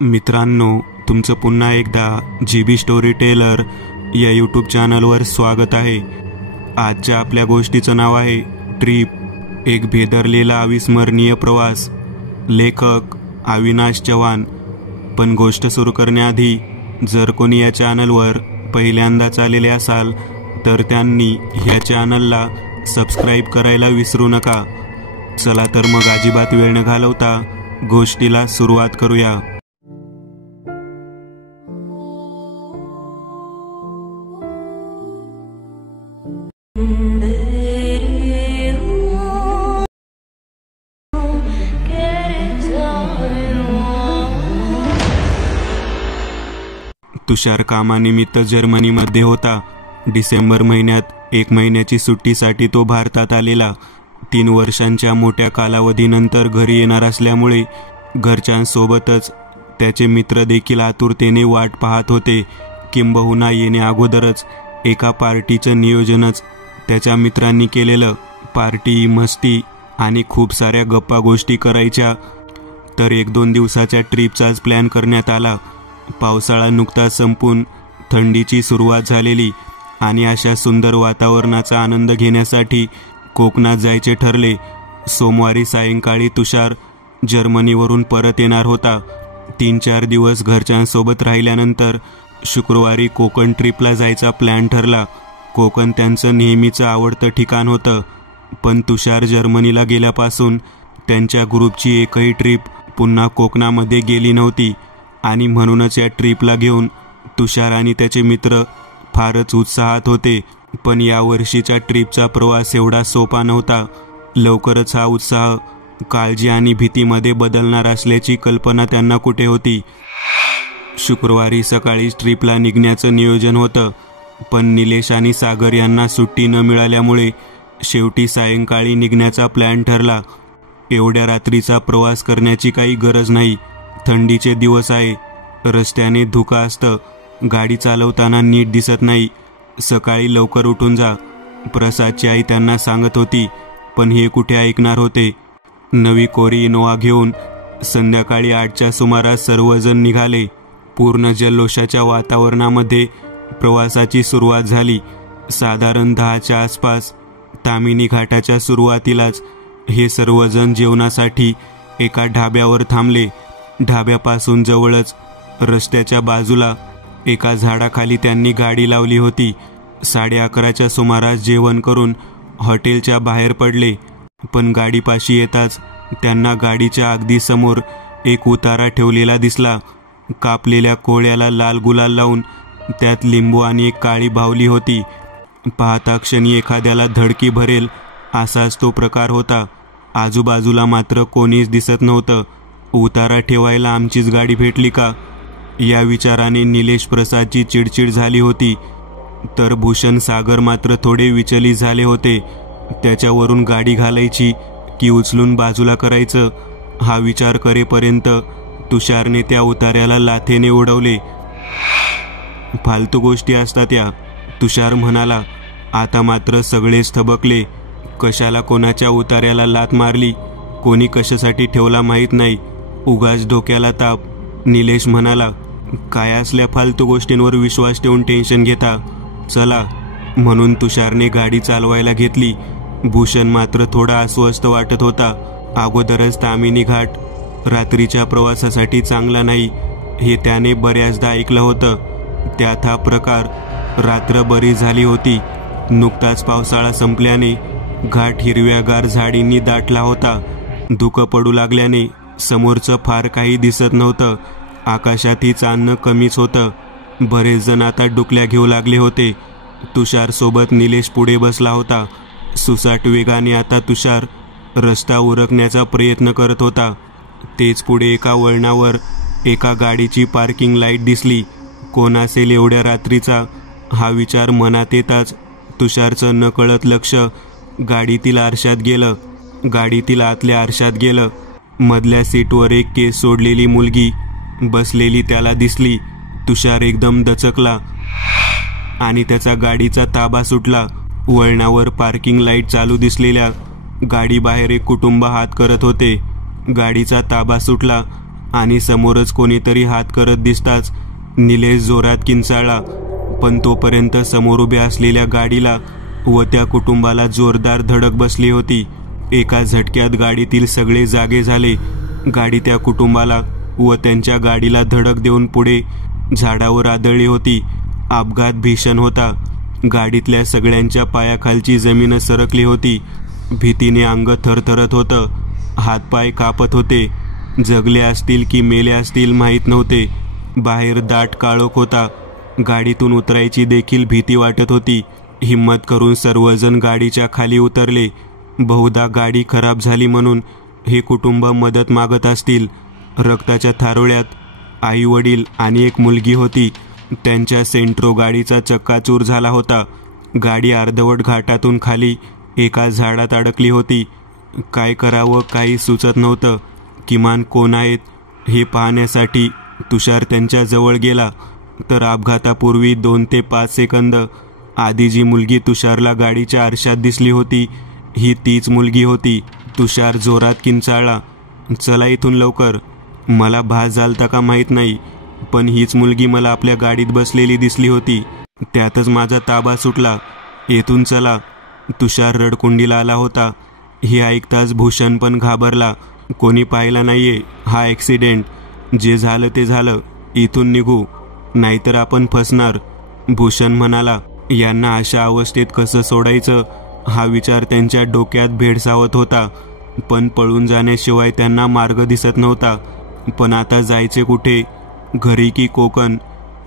मित्रांनो, तुमचं पुन्हा एकदा GB स्टोरी टेलर या यूट्यूब चॅनलवर स्वागत आहे। आजच्या आपल्या गोष्टीचं नाव आहे ट्रिप, एक भेदरलेला अविस्मरणीय प्रवास। लेखक अविनाश चव्हाण। पण गोष्ट सुरू करण्याआधी जर कोणी या चॅनलवर पहिल्यांदाच आलेले असाल तर त्यांनी ह्या चॅनलला सबस्क्राईब करायला विसरू नका। चला तर मग अजिबात वेळ न घालवता गोष्टीला सुरुवात करूया। तुषार कामानिमित्त जर्मनीमध्ये होता। डिसेंबर महिन्यात 1 महिन्याची सुट्टीसाठी तो भारतात आलेला। 3 वर्षांच्या मोठ्या कालावधीनंतर घरी येणार असल्यामुळे घरच्यांसोबतच त्याचे मित्र देखील आतुरतेने वाट पाहत होते। किंबहुना येणे अगोदरच एका पार्टीचं नियोजनच त्याच्या मित्रांनी केलेलं। पार्टी, मस्ती आणि खूप साऱ्या गप्पा गोष्टी करायच्या, तर 1-2 दिवसाच्या ट्रिपचाच प्लॅन करण्यात आला। पावसाळा नुकताच संपून थंडीची सुरुवात झालेली आणि अशा सुंदर वातावरणाचा आनंद घेण्यासाठी कोकणात जायचे ठरले। सोमवारी सायंकाळी तुषार जर्मनीवरून परत येणार होता। 3-4 दिवस घरच्यांसोबत राहिल्यानंतर शुक्रवारी कोकण ट्रिपला जायचा प्लॅन ठरला। कोकण त्यांचं नेहमीचं आवडतं ठिकाण होतं, पण तुषार जर्मनीला गेल्यापासून त्यांच्या ग्रुपची एकही ट्रिप पुन्हा कोकणामध्ये गेली नव्हती आणि म्हणूनच या ट्रिपला घेऊन तुषार आणि त्याचे मित्र फारच उत्साहात होते। पण या वर्षीच्या ट्रिपचा प्रवास एवढा सोपा नव्हता। लवकरच हा उत्साह काळजी आणि भीतीमध्ये बदलणार असल्याची कल्पना त्यांना कुठे होती। शुक्रवारी सकाळी ट्रिपला निघण्याचं नियोजन होतं, पण निलेश आणि सागर यांना सुट्टी न मिळाल्यामुळे शेवटी सायंकाळी निघण्याचा प्लॅन ठरला। एवढ्या रात्रीचा प्रवास करण्याची काही गरज नाही। थंडीचे दिवस आहे, रस्त्याने धुकं असतं, गाडी चालवताना नीट दिसत नाही। सकाळी लवकर उठून जा, प्रसादची आई त्यांना सांगत होती, पण हे कुठे ऐकणार होते। नवी कोरी इनोवा घेऊन संध्याकाळी 8च्या सुमारास सर्वजण निघाले। पूर्ण जल्लोषाच्या वातावरणामध्ये प्रवासाची सुरुवात झाली। साधारण 10च्या आसपास तामिनी घाटाच्या सुरुवातीलाच हे सर्वजण जेवणासाठी एका ढाब्यावर थांबले। ढाब्यापासून जवळच रस्त्याच्या बाजूला एका झाडाखाली त्यांनी गाडी लावली होती। 11:30च्या सुमारास जेवण करून हॉटेलच्या बाहेर पडले, पण गाडीपाशी येताच त्यांना गाडीच्या अगदी समोर एक उतारा ठेवलेला दिसला। कापलेल्या कोळ्याला लाल गुलाल लावून त्यात लिंबू आणि एक काळी बाहुली होती। पाहता क्षणी एखाद्याला धडकी भरेल असाच तो प्रकार होता। आजूबाजूला मात्र कोणीच दिसत नव्हतं। उतारा ठेवायला आमचीच गाडी भेटली का, या विचाराने निलेश प्रसादची चिडचिड झाली होती, तर भूषण सागर मात्र थोडे विचलित झाले होते। त्याच्यावरून गाडी घालायची की उचलून बाजूला करायचं हा विचार करेपर्यंत तुषारने त्या उतार्याला लाथेने उडवले। फालतू गोष्टी असतात या, तुषार म्हणाला। आता मात्र सगळेच थबकले। कशाला कोणाच्या उतार्याला लाथ मारली, कोणी कशासाठी ठेवला माहीत नाही, उगाच डोक्याला ताप, निलेश म्हणाला। काय असल्या फालतू गोष्टींवर विश्वास ठेवून टेन्शन घेता, चला। म्हणून तुषारने गाडी चालवायला घेतली। भूषण मात्र थोडा अस्वस्थ वाटत होता। अगोदरच तामिनी घाट रात्रीच्या प्रवासासाठी चांगला नाही हे त्याने बऱ्याचदा ऐकलं होतं। त्यात हा प्रकार रात्र बरी झाली होती। नुकताच पावसाळा संपल्याने घाट हिरव्यागार झाडींनी दाटला होता। धुकं पडू लागल्याने समोरचं फार काही दिसत नव्हतं। आकाशातही चांदणं कमीच होतं। बरेच जण आता डुकल्या घेऊ लागले होते। तुषार सोबत निलेश पुढे बसला होता। सुसाट वेगाने आता तुषार रस्ता उरकण्याचा प्रयत्न करत होता। तेच पुढे एका वळणावर एका गाडीची पार्किंग लाईट दिसली। कोण असेल एवढ्या रात्रीचा, हा विचार मनात येताच तुषारचं नकळत लक्ष गाडीतील आरशात गेलं। गाडीतील आतल्या आरशात गेलं। मधल्या सीटवर एक केस सोडलेली मुलगी बसलेली त्याला दिसली। तुषार एकदम दचकला आणि त्याचा गाडीचा ताबा सुटला। वळणावर पार्किंग लाईट चालू दिसलेल्या गाडी बाहेर एक कुटुंब हात करत होते। गाडीचा ताबा सुटला आणि समोरच कोणीतरी हात करत दिसताच निलेश जोरात किंचाळला. पण तोपर्यंत समोर उभ्या असलेल्या गाडीला व त्या कुटुंबाला जोरदार धडक बसली होती. एका झटक्यात गाडीतील सगळे जागे झाले. गाडी त्या कुटुंबाला व त्यांच्या गाडीला धडक देऊन पुढे झाडावर आदळली होती. अपघात भीषण होता. गाडीतल्या सगळ्यांच्या पायाखालची जमीन सरकली होती. भीतीने अंग थरथरत होतं. हातपाय कापत होते. जगले असतील की मेले असतील माहीत नव्हते. बाहेर दाट काळोख होता. गाडीतून उतरायची देखील भीती वाटत होती. हिम्मत करून सर्वजण गाडीच्या खाली उतरले. बहुधा गाडी खराब झाली म्हणून हे कुटुंब मदत मागत असतील. रक्ताच्या थारोळ्यात आई वडील आणि एक मुलगी होती. त्यांच्या सेंट्रो गाडीचा चक्काचूर झाला होता. गाडी अर्धवट घाटातून खाली एका झाडात अडकली होती. काय करावं काही सुचत नव्हतं. किमान कोण आहेत हे पाहण्यासाठी तुषार त्यांच्या जवळ गेला. तर अपघातापूर्वी 2 ते 5 सेकंद आधी जी मुलगी तुषारला गाडीच्या आरशात दिसली होती ही तीच मुलगी होती. तुषार जोरात किंचाळला, चला इथून लवकर. मला भास झालता का माहीत नाही, पण हीच मुलगी मला आपल्या गाडीत बसलेली दिसली होती. त्यातच माझा ताबा सुटला. येथून चला. तुषार रडकुंडीला आला होता. हे ऐकताच भूषण पण घाबरला. कोणी पाहिला नाहीये हा ॲक्सिडेंट. जे झालं ते झालं. इथून निघू नाहीतर आपण फसणार. भूषण म्हणाला. यांना अशा अवस्थेत कसं सोडायचं हा विचार त्यांच्या डोक्यात भेडसावत होता. पण पळून जाण्याशिवाय त्यांना मार्ग दिसत नव्हता. पण आता जायचे कुठे? घरी की कोकण?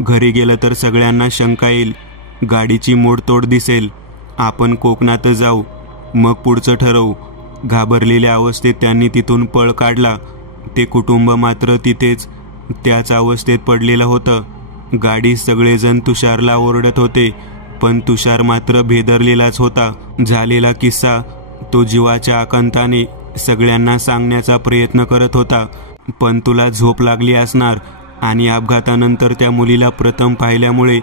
घरी गेलं तर सगळ्यांना शंका येईल. गाडीची मोडतोड दिसेल. आपण कोकणातच जाऊ, मग पुढचं ठरवू. घाबरलेल्या अवस्थेत त्यांनी तिथून पळ काढला. ते कुटुंब मात्र तिथेच त्याच अवस्थेत पडलेलं होतं. गाडी सगळेजण तुषारला ओरडत होते, पण तुषार मात्र भेदरलेलाच होता. झालेला किस्सा तो जीवाच्या आकांताने सगळ्यांना सांगण्याचा प्रयत्न करत होता. पण तुला झोप लागली असणार आणि अपघातानंतर त्या मुलीला प्रथम पाहिल्यामुळे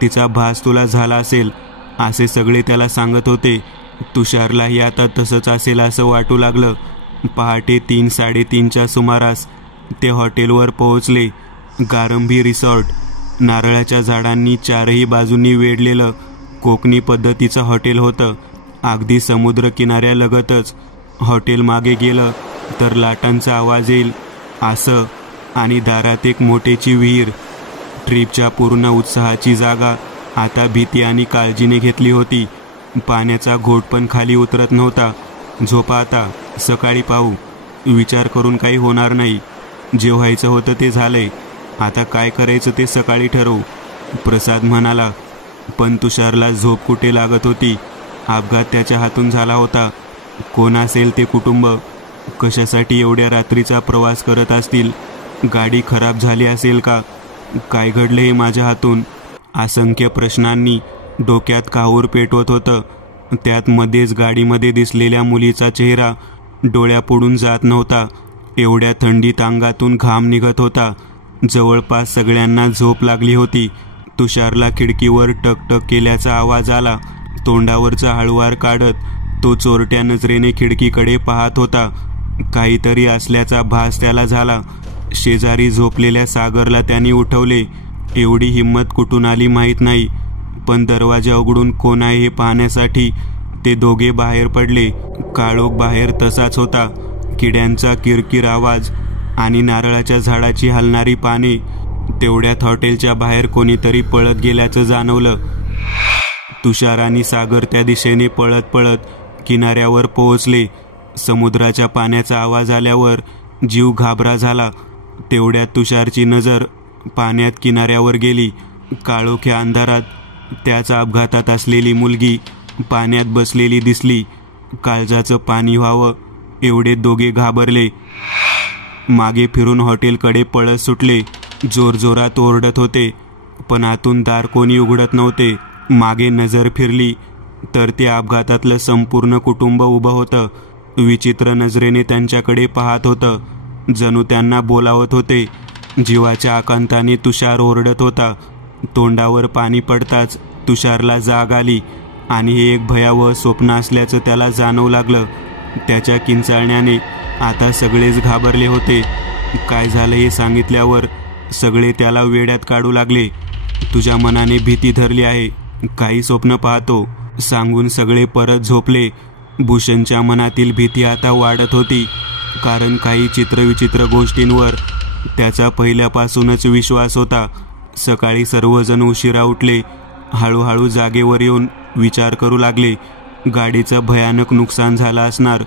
तिचा भास तुला झाला असेल असे सगळे त्याला सांगत होते. तुषारलाही आता तसंच असेल असं वाटू लागलं. पहाटे 3-3:30च्या सुमारास ते हॉटेलवर पोहोचले. गारंभी रिसॉर्ट. नारळाच्या झाडांनी चारही बाजूंनी वेढलेलं कोकणी पद्धतीचं हॉटेल होतं. अगदी समुद्र किनाऱ्यालगतच. हॉटेल मागे गेलं तर लाटांचा आवाज येईल असं आणि दारात एक मोठीची विहीर. ट्रिपच्या पूर्ण उत्साहाची जागा आता भीती आणि काळजीने घेतली होती. पाण्याचा घोट पण खाली उतरत नव्हता. झोपा आता, सकाळी पाहू. विचार करून काही होणार नाही. जे व्हायचं होतं ते झालंय. आता काय करायचं ते सकाळी ठरवू, प्रसाद म्हणाला. पण तुषारला झोप कुठे लागत होती. अपघात त्याच्या हातून झाला होता. कोण असेल ते कुटुंब? कशासाठी एवढ्या रात्रीचा प्रवास करत असतील? गाडी खराब झाली असेल का? काय घडलं हे माझ्या हातून? असंख्य प्रश्नांनी डोक्यात काहूर पेटवत होतं. त्यात मध्येच गाडीमध्ये दिसलेल्या मुलीचा चेहरा डोळ्यापुढून जात नव्हता. एवढ्या थंडीत अंगातून घाम निघत होता. जवळपास सगळ्यांना झोप लागली होती. तुषारला खिडकीवर टकटक केल्याचा आवाज आला. तोंडावरचा हळुवार काढत तो चोरट्या नजरेने खिडकीकडे पाहत होता. काहीतरी असल्याचा भास त्याला झाला. शेजारी झोपलेल्या सागरला त्यांनी उठवले. एवढी हिंमत कुठून आली माहीत नाही, पण दरवाजा उघडून कोण आहे हे पाहण्यासाठी ते दोघे बाहेर पडले. काळोख बाहेर तसाच होता. किड्यांचा किरकिर आवाज आणि नारळाच्या झाडाची हलणारी पाने. तेवढ्यात हॉटेलच्या बाहेर कोणीतरी पळत गेल्याचं जाणवलं. तुषार आणि सागर त्या दिशेने पळत पळत किनाऱ्यावर पोहोचले. समुद्राच्या पाण्याचा आवाज आल्यावर जीव घाबरा झाला. तेवढ्यात तुषारची नजर पाण्यात किनाऱ्यावर गेली. काळोख्या अंधारात त्याच अपघातात असलेली मुलगी पाण्यात बसलेली दिसली. काळजाचं पाणी व्हावं एवढे दोघे घाबरले. मागे फिरून हॉटेलकडे पळत सुटले. जोरजोरात ओरडत होते, पण आतून दार कोणी उघडत नव्हते. मागे नजर फिरली तर ते अपघातातलं संपूर्ण कुटुंब उभं होतं. विचित्र नजरेने त्यांच्याकडे पाहत होतं. जणू त्यांना बोलावत होते. जीवाच्या आकांताने तुषार ओरडत होता. तोंडावर पाणी पडताच तुषारला जाग आली आणि हे एक भयावह स्वप्न असल्याचं त्याला जाणवू लागलं. त्याच्या किंचाळण्याने आता सगळेच घाबरले होते. काय झालं हे सांगितल्यावर सगळे त्याला वेड्यात काढू लागले. तुझ्या मनाने भीती धरली आहे, काही स्वप्न पाहतो सांगून सगळे परत झोपले. भूषणच्या मनातील भीती आता वाढत होती, कारण काही चित्रविचित्र गोष्टींवर त्याचा पहिल्यापासूनच विश्वास होता. सकाळी सर्वजण उशिरा उठले. हळूहळू जागेवर येऊन विचार करू लागले. गाडीचं भयानक नुकसान झालं असणार.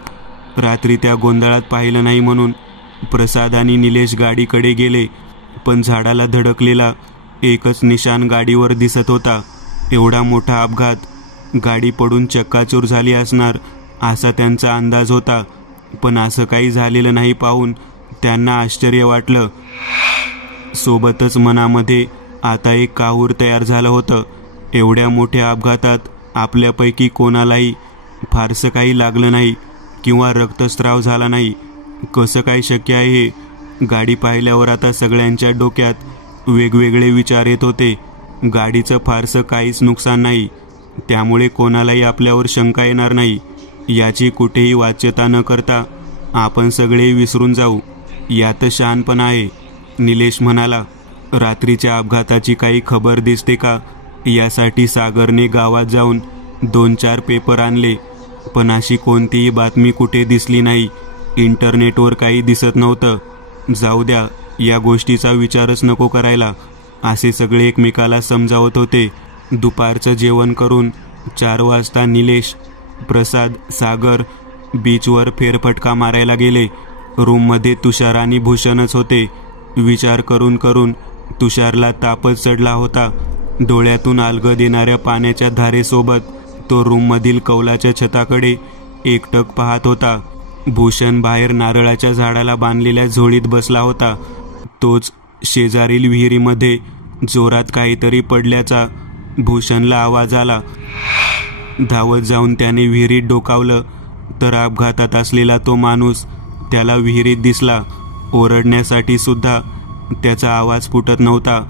रात्री त्या गोंधळात पाहिलं नाही म्हणून प्रसाद आणि निलेश गाडीकडे गेले, पण झाडाला धडकलेला एकच निशाण गाडीवर दिसत होता. एवढा मोठा अपघात, गाडी पडून चक्काचूर झाली असणार असा त्यांचा अंदाज होता. पण असं काही झालेलं नाही पाहून त्यांना आश्चर्य वाटलं. सोबतच मनामध्ये आता एक काहूर तयार झालं होतं. एवढ्या मोठ्या अपघातात आपल्यापैकी कोणालाही फारसं काही लागलं नाही किंवा रक्तस्राव झाला नाही. कसं काय शक्य आहे हे? गाडी पाहिल्यावर आता सगळ्यांच्या डोक्यात वेगवेगळे विचार येत होते. गाडीचं फारसं काहीच नुकसान नाही, त्यामुळे कोणालाही आपल्यावर शंका येणार नाही याची कुठेही वाच्यता न करता आपण सगळे विसरून जाऊ, यात शहाणपण आहे. निलेश म्हणाला. रात्रीच्या अपघाताची काही खबर दिसते का यासाठी सागरने गावात जाऊन 2-4 पेपर आणले, पण अशी कोणतीही बातमी कुठे दिसली नाही. इंटरनेटवर काही दिसत नव्हतं. जाऊ द्या, या गोष्टीचा विचारच नको करायला, असे सगळे एकमेकाला समजावत होते. दुपारचं जेवण करून 4 वाजता निलेश, प्रसाद, सागर बीचवर फेरफटका मारायला गेले. रूममध्ये तुषार आणि भूषणच होते. विचार करून करून तुषारला तापच चढला होता. डोळ्यातून अलगद येणाऱ्या पाण्याच्या धारेसोबत तो रूममधील कौलाच्या छताकडे एकटक पाहत होता. भूषण बाहेर नारळाच्या झाडाला बांधलेल्या झोळीत बसला होता. तोच शेजारील विहिरीमध्ये जोरात काहीतरी पडल्याचा भूषणला आवाज आला. धावत जाऊन त्याने विहिरीत डोकावलं तर अपघातात असलेला तो माणूस त्याला विहिरीत दिसला. ओरडण्यासाठी सुद्धा त्याचा आवाज फुटत नव्हता.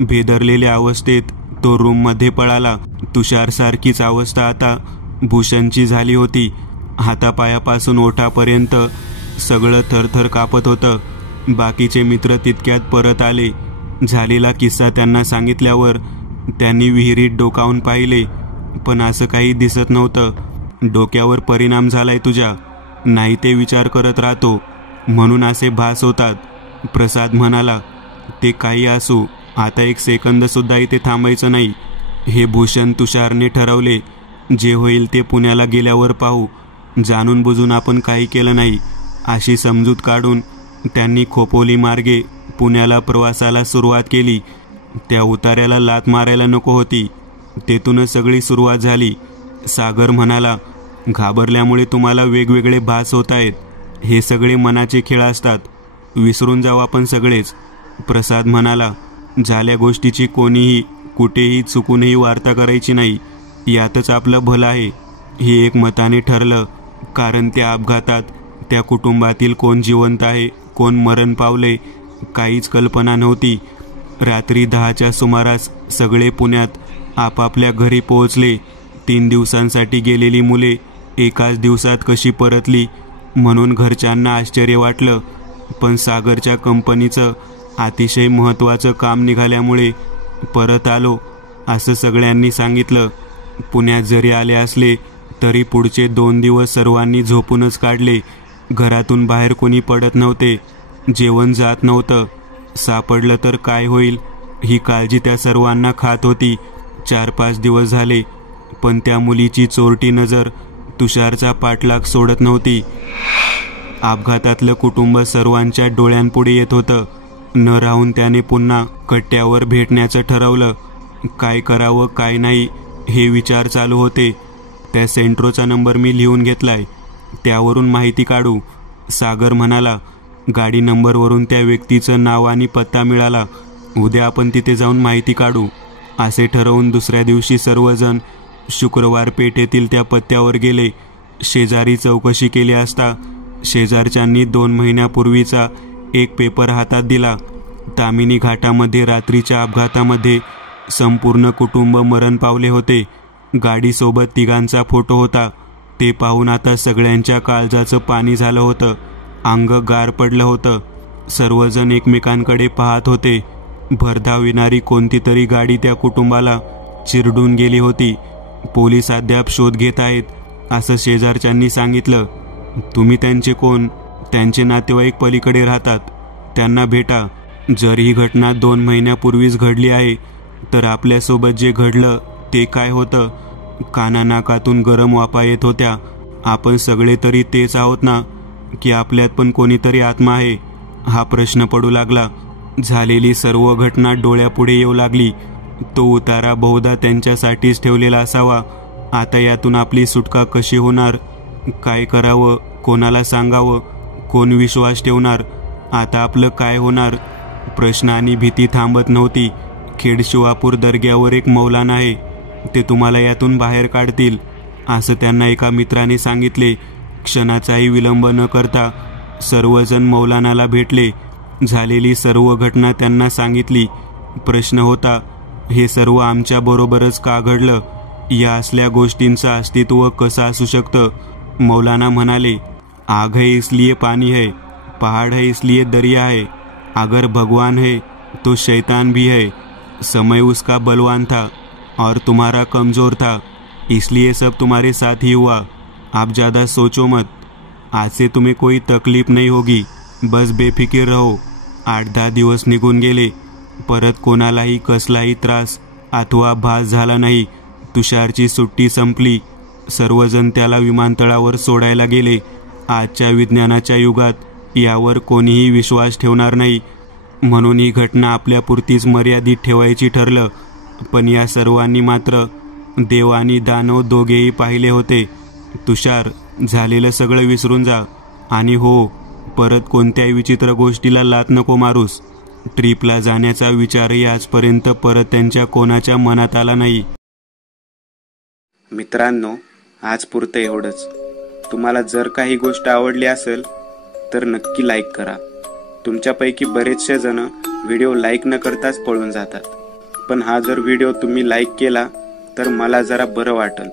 भेदरलेल्या अवस्थेत तो रूममध्ये पळाला. तुषारसारखीच अवस्था आता भूषणची झाली होती. हातापायापासून ओठापर्यंत सगळं थरथर कापत होतं. बाकीचे मित्र तितक्यात परत आले. झालेला किस्सा त्यांना सांगितल्यावर त्यांनी विहिरीत डोकावून पाहिले, पण असं काही दिसत नव्हतं. डोक्यावर परिणाम झालाय तुझ्या, नाही ते विचार करत राहतो म्हणून असे भास होतात, प्रसाद म्हणाला. ते काही असू, आता 1 सेकंद सुद्धा इथे थांबायचं नाही, हे भूषण तुषारने ठरवले. जे होईल ते पुण्याला गेल्यावर पाहू. जाणून बुजून आपण काही केलं नाही अशी समजूत काढून त्यांनी खोपोली मार्गे पुण्याला प्रवासाला सुरुवात केली. त्या उतार्याला लाथ मारायला नको होती, तेथूनच सगळी सुरुवात झाली. सागर म्हणाला. घाबरल्यामुळे तुम्हाला वेगवेगळे भास होत आहेत. हे सगळे मनाचे खेळ असतात, विसरून जाऊ आपण सगळेच, प्रसाद म्हणाला. झाल्या गोष्टीची कोणीही कुठेही चुकूनही वार्ता करायची नाही, यातच आपलं भलं आहे. हे एक मताने ठरलं, कारण त्या अपघातात त्या कुटुंबातील कोण जिवंत आहे, कोण मरण पावले, काहीच कल्पना नव्हती. रात्री 10च्या सुमारास सगळे पुण्यात आपापल्या घरी पोहोचले. 3 दिवसांसाठी गेलेली मुले एकाच दिवसात कशी परतली म्हणून घरच्यांना आश्चर्य वाटलं. पण सागरच्या कंपनीचं अतिशय महत्त्वाचं काम निघाल्यामुळे परत आलो असं सगळ्यांनी सांगितलं. पुण्यात जरी आले असले तरी पुढचे 2 दिवस सर्वांनी झोपूनच काढले. घरातून बाहेर कोणी पडत नव्हते. जेवण जात नव्हतं. सापडलं तर काय होईल ही काळजी त्या सर्वांना खात होती. 4-5 दिवस झाले, पण त्या मुलीची चोरटी नजर तुषारचा पाठलाग सोडत नव्हती. अपघातातलं कुटुंब सर्वांच्या डोळ्यांपुढे येत होतं. न राहून त्याने पुन्हा कट्ट्यावर भेटण्याचं ठरवलं. काय करावं काय नाही हे विचार चालू होते. त्या सेंट्रोचा नंबर मी लिहून घेतलाय, त्यावरून माहिती काढू, सागर म्हणाला. गाडी नंबरवरून त्या व्यक्तीचं नाव आणि पत्ता मिळाला. उद्या आपण तिथे जाऊन माहिती काढू असे ठरवून दुसऱ्या दिवशी सर्वजण शुक्रवार पेठेतील त्या पत्त्यावर गेले. शेजारी चौकशी केली असता शेजारच्यांनी 2 महिन्यापूर्वीचा एक पेपर हातात दिला. तामिनी घाटामध्ये रात्रीच्या अपघातामध्ये संपूर्ण कुटुंब मरण पावले होते. गाडीसोबत 3घांचा फोटो होता. ते पाहून आता सगळ्यांच्या काळजाचं पाणी झालं होतं. अंग गार पडलं होतं. सर्वजण एकमेकांकडे पाहत होते. भरधाव येणारी कोणती तरी गाडी त्या कुटुंबाला चिरडून गेली होती. पोलीस अद्याप शोध घेत आहेत, असं शेजारच्यांनी सांगितलं. तुम्ही त्यांचे कोण? त्यांचे नातेवाईक पलीकडे राहतात, त्यांना भेटा. जर ही घटना 2 महिन्यापूर्वीच घडली आहे तर आपल्यासोबत जे घडलं ते काय होतं? कानानाकातून गरम वाफा येत होत्या. आपण सगळे तरी तेच आहोत ना, की आपल्यात पण कोणीतरी आत्मा आहे? हा प्रश्न पडू लागला. झालेली सर्व घटना डोळ्यापुढे येऊ लागली. तो उतारा बहुधा त्यांच्यासाठीच ठेवलेला असावा. आता यातून आपली सुटका कशी होणार? काय करावं? कोणाला सांगावं? कोण विश्वास ठेवणार? आता आपलं काय होणार? प्रश्न आणि भीती थांबत नव्हती. खेड शिवापूर दर्ग्यावर एक मौलाना आहे, ते तुम्हाला यातून बाहेर काढतील, असं त्यांना एका मित्राने सांगितले. क्षणाचाही विलंब न करता सर्वजण मौलानाला भेटले. झालेली सर्व घटना त्यांना सांगितली. प्रश्न होता, हे सर्व आमच्या बरोबरच का घडलं? या असल्या गोष्टींचं अस्तित्व कसं असू शकतं? मौलाना म्हणाले, आग है इसलिए पानी है, पहाड़ है इसलिए दरिया है, अगर भगवान है तो शैतान भी है. समय उसका बलवान था और तुम्हारा कमज़ोर था, इसलिए सब तुम्हारे साथ ही हुआ. आप ज़्यादा सोचो मत, आज से तुम्हें कोई तकलीफ नहीं होगी, बस बेफिकीर रहो. 8-10 दिवस निघून गेले. परत कोणालाही कसलाही त्रास अथवा भास झाला नाही. तुषारची सुट्टी संपली. सर्वजण त्याला विमानतळावर सोडायला गेले. आजच्या विज्ञानाच्या युगात यावर कोणीही विश्वास ठेवणार नाही, म्हणून ही घटना आपल्यापुरतीच मर्यादित ठेवायची ठरलं. पण या सर्वांनी मात्र देव आणि दानव दोघेही पाहिले होते. तुषार, झालेलं सगळं विसरून जा. आणि हो, परत कोणत्याही विचित्र गोष्टीला लाथ नको मारूस. ट्रिपला जाण्याचा विचारही आजपर्यंत परत त्यांच्या कोणाच्या मनात आला नाही. मित्रांनो, आज पुरतं एवढंच. तुम्हाला जर काही गोष्ट आवडली असेल तर नक्की लाईक करा. तुमच्यापैकी बरेचसे जण व्हिडिओ लाईक न करताच पळून जातात, पण हा जर व्हिडिओ तुम्ही लाईक केला तर मला जरा बरं वाटेल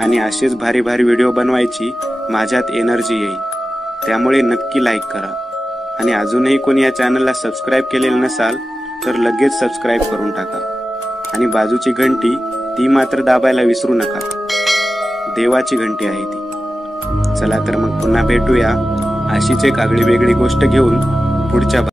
आणि असेच भारी भारी व्हिडिओ बनवायची माझ्यात एनर्जी येईल. त्यामुळे नक्की लाईक करा. आणि अजूनही कोणी या चॅनलला सबस्क्राईब केलेलं नसाल तर लगेच सबस्क्राईब करून टाका. आणि बाजूची घंटी ती मात्र दाबायला विसरू नका. देवाची घंटी आहे ती. चला तर मग पुन्हा भेटूया अशीच एक आगळी वेगळी गोष्ट घेऊन पुढच्या